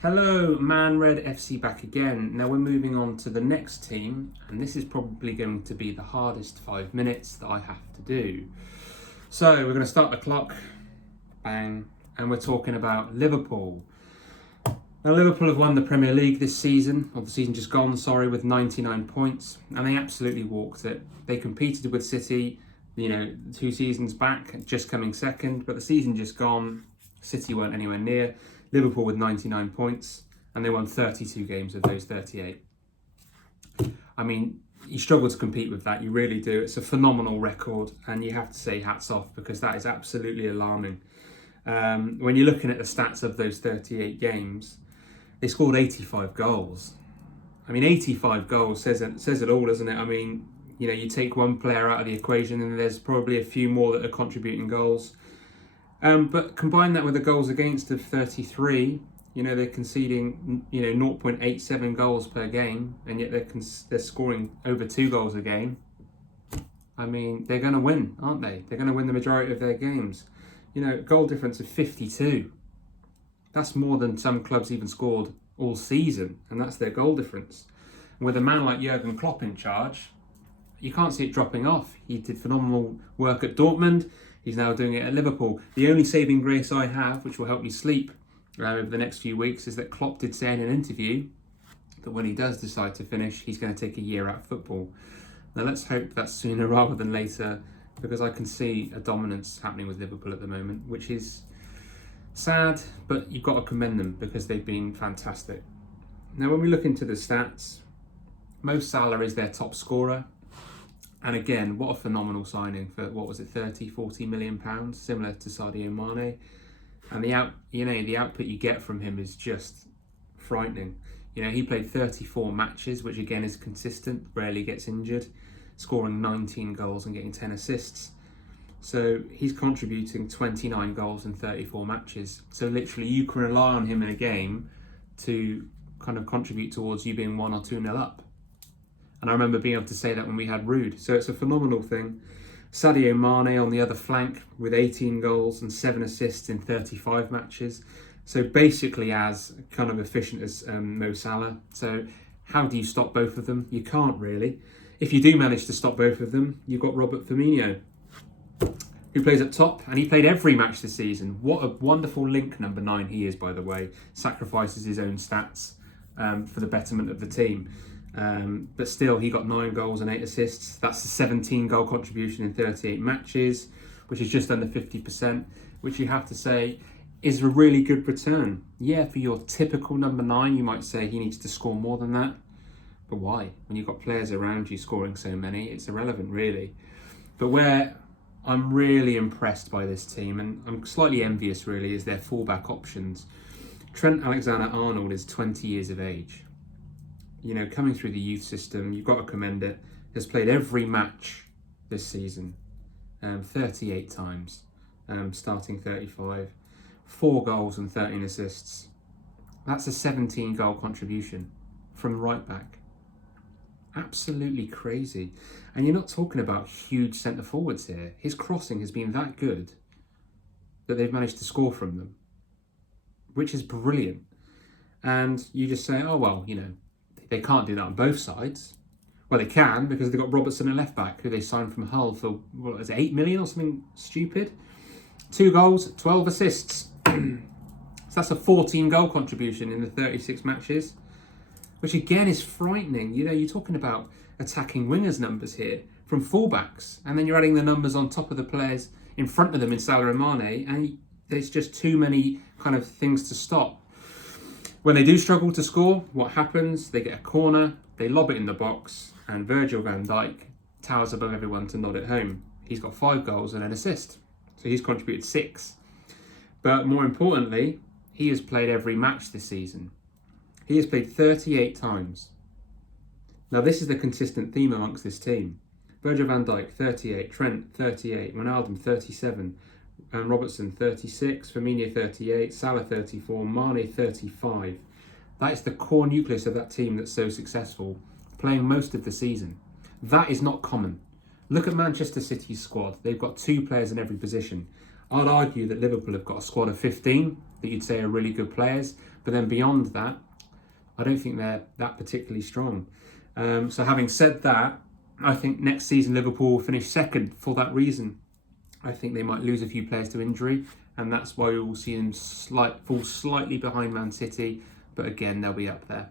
Hello, manredFC back again. Now we're moving on to the next team, and this is probably going to be the hardest 5 minutes that I have to do. So we're going to start the clock, bang, and we're talking about Liverpool. Now Liverpool have won the Premier League this season, or the season just gone, with 99 points, and they absolutely walked it. They competed with City, 2 seasons back, just coming second, but the season just gone, City weren't anywhere near. Liverpool with 99 points, and they won 32 games of those 38. I mean, you struggle to compete with that, you really do. It's a phenomenal record, and you have to say hats off, because that is absolutely alarming. When you're looking at the stats of those 38 games, they scored 85 goals. I mean, 85 goals says it all, doesn't it? I mean, you take one player out of the equation, and there's probably a few more that are contributing goals. But combine that with the goals against of 33, they're conceding, 0.87 goals per game, and yet they're scoring over 2 goals a game. I mean, they're going to win, aren't they? They're going to win the majority of their games. Goal difference of 52. That's more than some clubs even scored all season, and that's their goal difference. And with a man like Jurgen Klopp in charge, you can't see it dropping off. He did phenomenal work at Dortmund. He's now doing it at Liverpool. The only saving grace I have, which will help me sleep over the next few weeks, is that Klopp did say in an interview that when he does decide to finish, he's going to take a year out of football. Now let's hope that's sooner rather than later, because I can see a dominance happening with Liverpool at the moment, which is sad, but you've got to commend them because they've been fantastic. Now when we look into the stats, Mo Salah is their top scorer. And again, what a phenomenal signing for, 40 million pounds, similar to Sadio Mane. And the output you get from him is just frightening. He played 34 matches, which again is consistent, rarely gets injured, scoring 19 goals and getting 10 assists. So he's contributing 29 goals in 34 matches. So literally you can rely on him in a game to kind of contribute towards you being 1 or 2-0 up. And I remember being able to say that when we had Rude. So it's a phenomenal thing. Sadio Mane on the other flank with 18 goals and 7 assists in 35 matches. So basically as kind of efficient as Mo Salah. So how do you stop both of them? You can't really. If you do manage to stop both of them, you've got Robert Firmino, who plays up top, and he played every match this season. What a wonderful link number 9 he is, by the way. Sacrifices his own stats for the betterment of the team. But still, he got 9 goals and 8 assists. That's a 17 goal contribution in 38 matches, which is just under 50%, which you have to say is a really good return. Yeah, for your typical number 9, you might say he needs to score more than that. But why? When you've got players around you scoring so many, it's irrelevant, really. But where I'm really impressed by this team, and I'm slightly envious, really, is their fullback options. Trent Alexander-Arnold is 20 years of age. Coming through the youth system, you've got to commend it. Has played every match this season, 38 times, starting 35, 4 goals and 13 assists. That's a 17 goal contribution from right back. Absolutely crazy. And you're not talking about huge centre forwards here. His crossing has been that good that they've managed to score from them, which is brilliant. And you just say, oh, well, they can't do that on both sides. Well, they can, because they've got Robertson at left back, who they signed from Hull for, 8 million or something stupid? 2 goals, 12 assists. So that's a 14 goal contribution in the 36 matches, which again is frightening. You're talking about attacking wingers numbers here from fullbacks, and then you're adding the numbers on top of the players in front of them in Salah and Mane, and there's just too many kind of things to stop. When they do struggle to score, what happens? They get a corner, they lob it in the box, and Virgil van Dijk towers above everyone to nod it home. He's got 5 goals and an assist, so he's contributed 6. But more importantly, he has played every match this season. He has played 38 times. Now this is the consistent theme amongst this team. Virgil van Dijk, 38, Trent, 38, Ronaldo, 37, and Robertson 36, Firmino 38, Salah 34, Mane 35. That is the core nucleus of that team that's so successful, playing most of the season. That is not common. Look at Manchester City's squad. They've got 2 players in every position. I'd argue that Liverpool have got a squad of 15 that you'd say are really good players, but then beyond that, I don't think they're that particularly strong. So having said that, I think next season Liverpool will finish second for that reason. I think they might lose a few players to injury, and that's why we will see them fall slightly behind Man City, but again, they'll be up there.